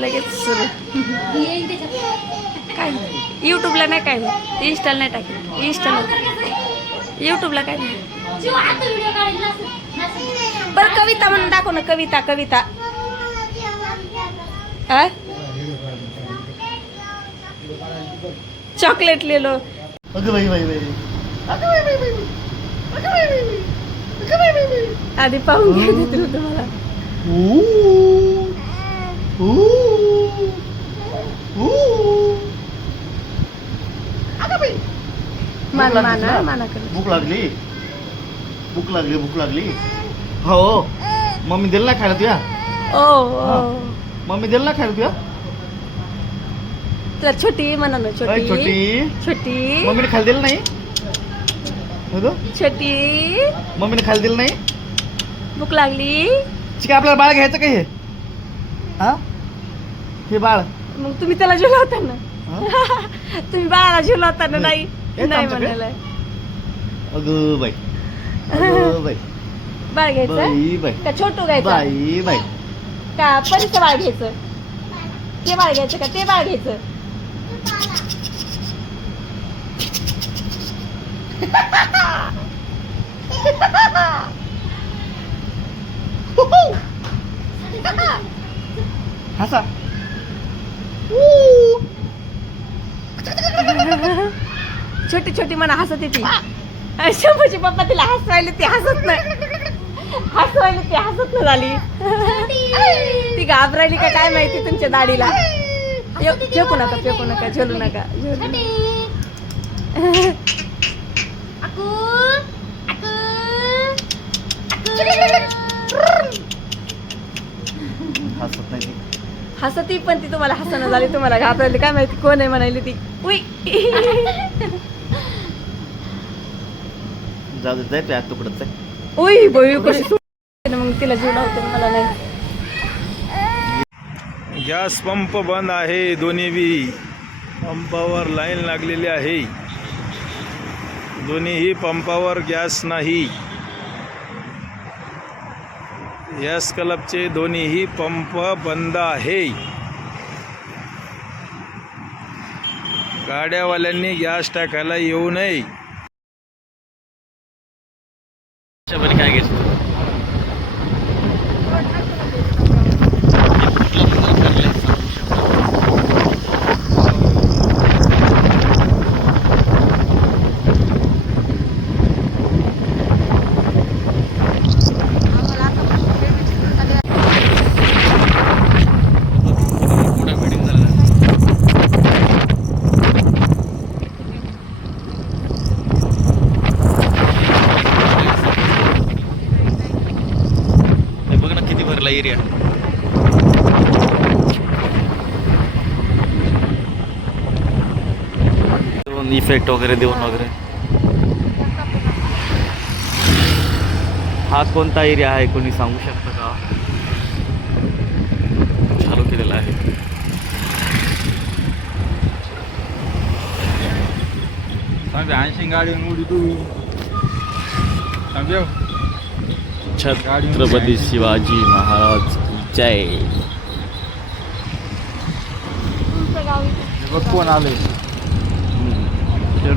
लगेच सुरू. काय युट्यूबला नाही, काय इंस्टाला नाही टाकेल. युट्यूबला काय नाही. बरं कविता म्हणून दाखव ना. कविता चॉकलेट लिहिलो. आधी पाहून घ्यायचं तुम्हाला. भूक लागली. हो मम्मी दिल ना खायला तुया. मम्मी दिल ना खायला तुया. तर छोटी म्हणा ना. छोटी मम्मीने खायला दिलं नाही. छोटी मम्मीने खायला दिलं नाही. भूक लागली. ठीक आहे, आपल्याला बाळ घ्यायचं का हे? हा हे बाळ मग तुम्ही त्याला झुलवता ना. तुम्ही बाळाला झुलवता ना. नाही म्हणायला. अगं बाई बाळ घ्यायचं का छोटू घ्यायचं का परीचं बाळ घ्यायचं? ते बाळ घ्यायचं का ते बाळ घ्यायचं? हसा. छोटी म्हणा हसत ती. शंभूची पप्पा तिला हसवायला ती हसत नाही. झाली. ती घाबरायली का काय माहिती तुमच्या दाढीला. फेकू नका झोलू नका. हसती पण ती तुम्हाला हसणं झाली. तुम्हाला घाबरायली काय माहिती कोण आहे म्हणायली ती. उई तुकडच आहे. उई बोई कशी मग तिला जीव लावतो मला नाही. गॅस पंप बंद आहे. दोन्ही बी पंपावर लाईन लागलेली आहे. दोन्हीही पंपावर गॅस नाही. गॅस क्लबचे दोन्हीही पंप बंद आहे. गाड्यावाल्यांनी गॅस टाकायला येऊ नये. काय घ्यायचं? एरिया इफेक्ट वगैरे देऊन हा कोणता एरिया आहे कोणी सांगू शकतं का? चालू केलेला आहे. गाडी उडी तू सांग. छत्रपती शिवाजी महाराज जय. बघ कोण आले.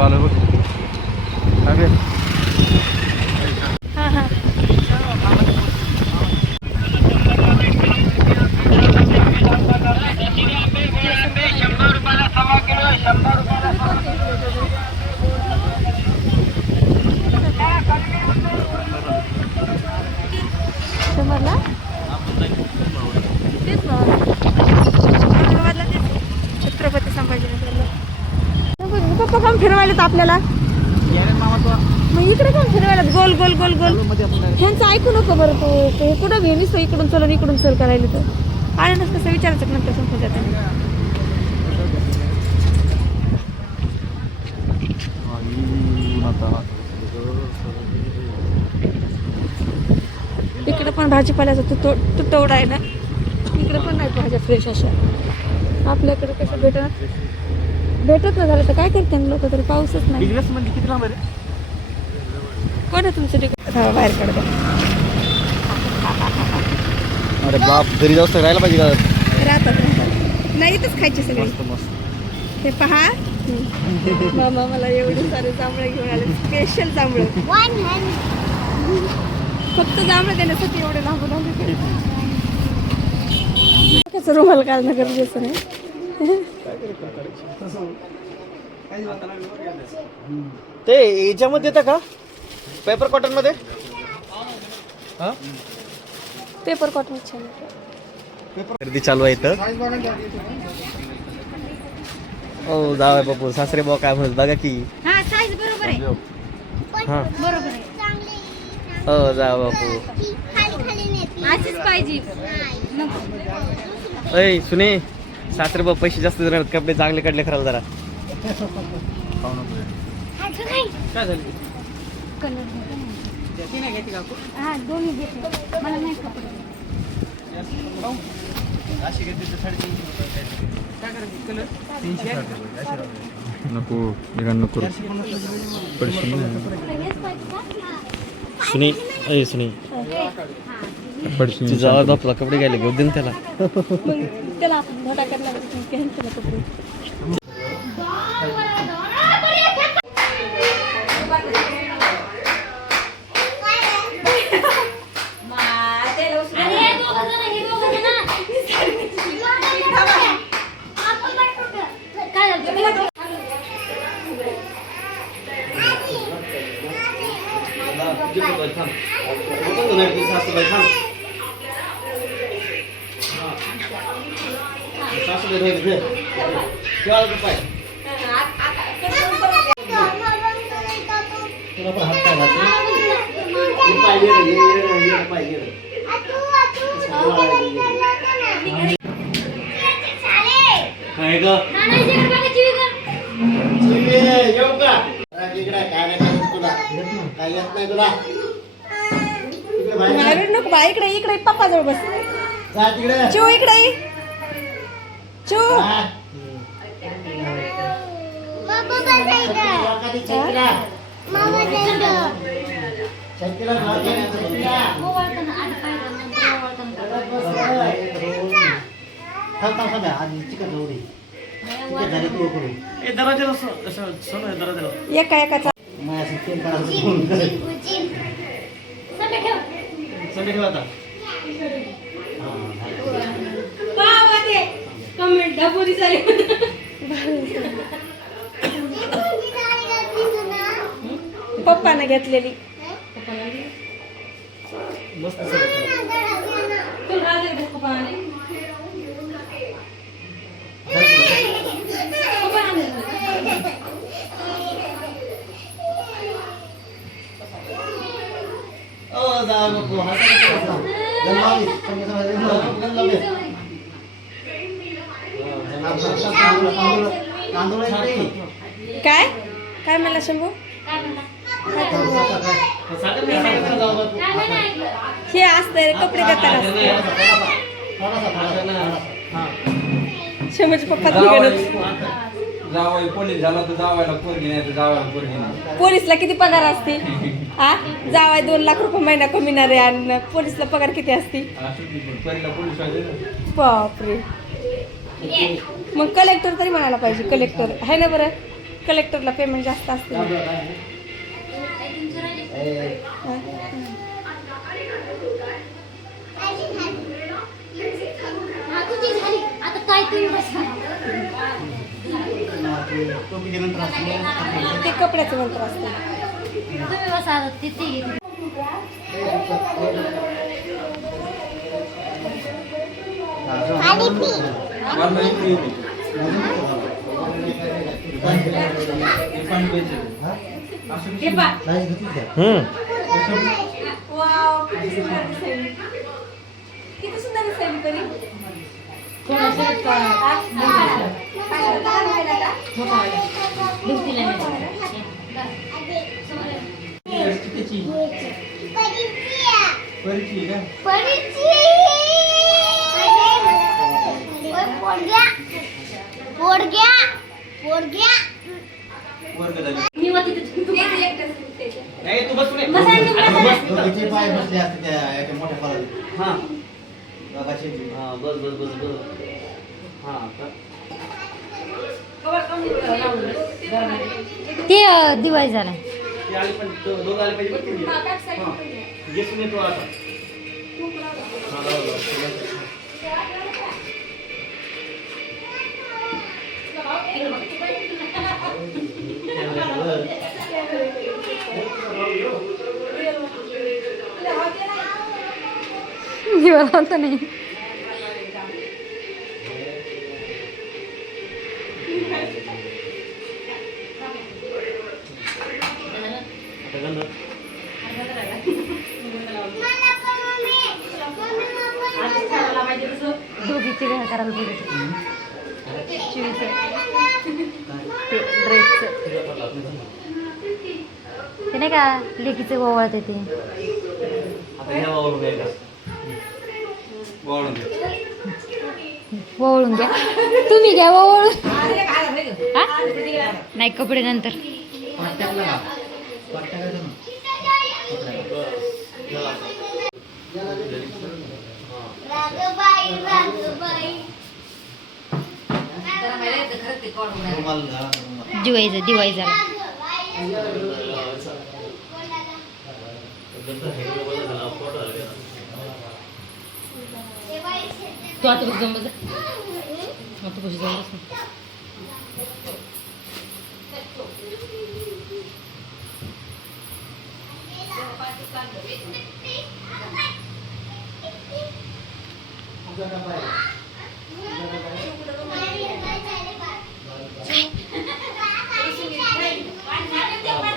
आलं बघ. छत्रपती संभाजीनगरला पप्पा काम फिरवायला आपल्याला. मग इकडे काम फिरवायला गोल गोल गोल गोल. ह्यांचं ऐकू नको बरं. तो हे कुठं घेऊन इकडून चल इकडून चल करायला. तर आल्यानंच कसं विचारायचं नंतर संपत जातं. इकडे पण भाजीपाल्याचा तुटवडा आहे ना. इकडे पण नाही भाज्या फ्रेश अशा. आपल्याकडे कसं भेटत नाही झालं तर काय करते लोक. तरी पाऊसच नाही. किती लांब आहे? कोण आहे तुमचं तिकडे बाहेर काढतो अरे बाप घरी जाऊस तर राहायला पाहिजे का राहतात नाही इथंच खायचे सगळे मस्त मस्त हे पहा मामा मला एवढे सारे जांभळं घेऊन आले स्पेशल जांभळं फक्त जांभळं देण्यासाठी एवढे लांबून आले त्याचं रुमाल काढणं गरजेचं नाही ते याच्यामध्ये येतं का पेपर कॉटन मध्ये हा पेपर कॉटन छान गर्दी चालू आहे इथं हो जावं बापू सासरे भाऊ काय म्हणत बघा की हा साईज बरोबर आहे हा बरोबर आहे हो जावं बापू अशीच पाहिजे अय सुने सासरे भाऊ पैसे जास्त देणार कपडे चांगले काढले खराब जरा काय झालं हा दोन्ही घेतले मला नाही कपडे नको नको सुनी अय सुनी तुझा बापला कपडे घ्यायला घेऊ दे ना त्याला मग त्याला आपण मोठा करणार त्याला कपडे नको बा इकडे इकडे पप्पा जवळ बस चिव इकडे चिव एका एकाचा कमेंट डबोरी झाली पप्पाने घेतलेली काय काय म्हणला शंभू हे असतंय कपडे देताना शंभूचे पप्पा जावाई पोलीस झाला तर जावायला पोरगी नाही तर जावायला पोरगी नाही. पोलीसला किती पगार असते हा जावाय 2 लाख रुपये महिना कमीणार आहे आणि पोलीसला पगार किती असते पहिला पोलीस व्हायचे ना. बापरे मग कलेक्टर तरी म्हणायला पाहिजे कलेक्टर आहे ना बरं कलेक्टरला पेमेंट जास्त असते ना. ते कपड्याचं मंत्र असतं मला इकडे येऊ. किती सुंदर दिसायली तरी नाही तू बस नाही. बसा, तुम्ही अरे, बसा. बस नाही. दोघीचे पाय बसले असते त्या याच्या मोठ्या फळात. हा दोघांचे. हा बस बस बस बस. हा आता. ते दिवाळी झाला ते आले पण दोघं आले पाहिजे बरं की. हा. येसून येतो आता. हा, लावा, लावा. दिवाळी होता नाही दोघीची घ्या करायला पाहिजे ड्रेसचं ते नाही का लेकीचं ओवाळते ते आता ह्या वावरून घ्यायला. वावरून घे. ओवाळून घ्या तुम्ही घ्या ओवाळून हा? नाही कपडे नंतर पाट टाकला का? पाट टाकायचं ना. रुमाल घाला, रुमाल. दिवाळी झाला तू आता कसं जमलं आता कशी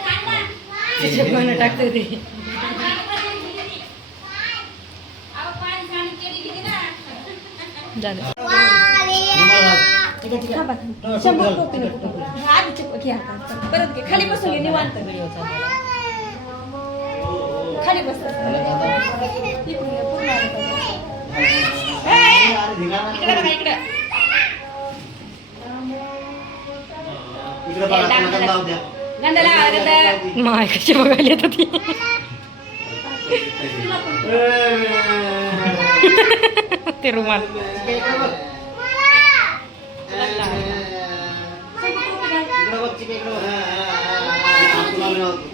जमलंच टाकते ते झालं शंभर टोपी नको आधी घ्या परत घे खाली बसून घे निवांत खाली बस इकडे बघा, नका लावू द्या. माय कशी बघायला येतात ती ते रुमाल इकडे बघ. इकडे बघ, चिके इकडे बघ. आपण लावलं होतं.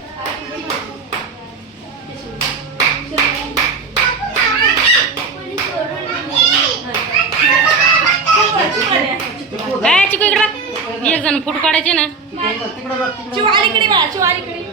काय चिकू इकडे एक जण फोटो काढायचे ना तिकडे बघ, तिकडे चिव अलीकडे बघा चिव अलीकडे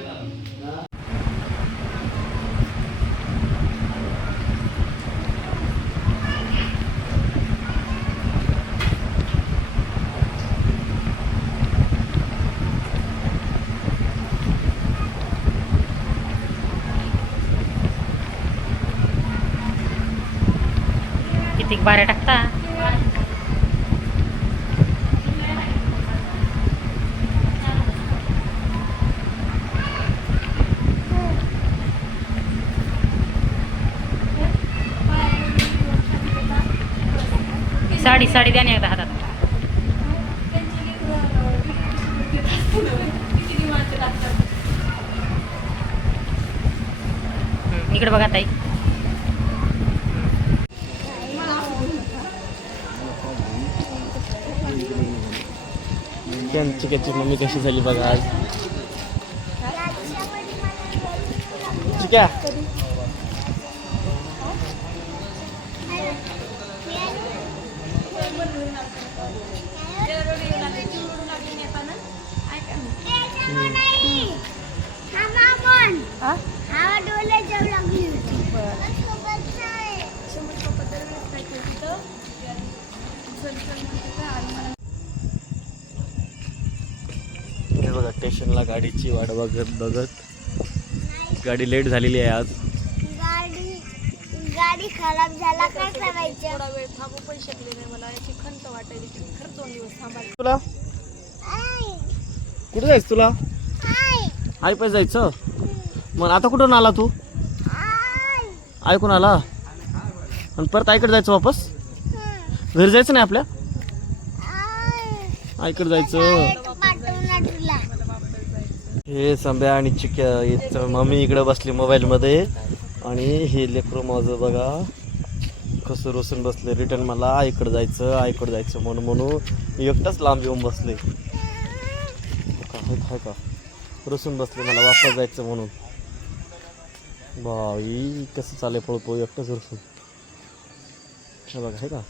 किती बाऱ्या टाकता साडी द्या ना एकदा हातात इकडे बघा ताई चिक्याची मम्मी कशी झाली बघा आज. चिक्या हे बघा स्टेशनला गाडीची वाट बघत गाडी लेट झालेली आहे आज. गाडी खराब झाला काय करायचं थोडा वेळ थांबू पण शकले नाही मला याची खंत वाटायली की खरंच 2 दिवस थांबायला तुला कुठे जायचं तुला आई पाय जायचं मग आता कुठून आला तू ऐकून आला आणि परत आईकडे जायचं वापस घरी जायचं नाही आपल्या आईकडे जायचं. पाठवणार तुला हे हे संभ्या आणि चिक्या मम्मी इकडे बसली मोबाईलमध्ये आणि हे लेकरू माझं बघा कसं रोसून बसले. रिटर्न मला आईकडे जायचं म्हणून मी एकटाच लांब येऊन बसले. काय का रोसून बसले मला वापस जायचं म्हणून. बाई कसं चाले पळतो एकटाच रोसून. हे बघा हे का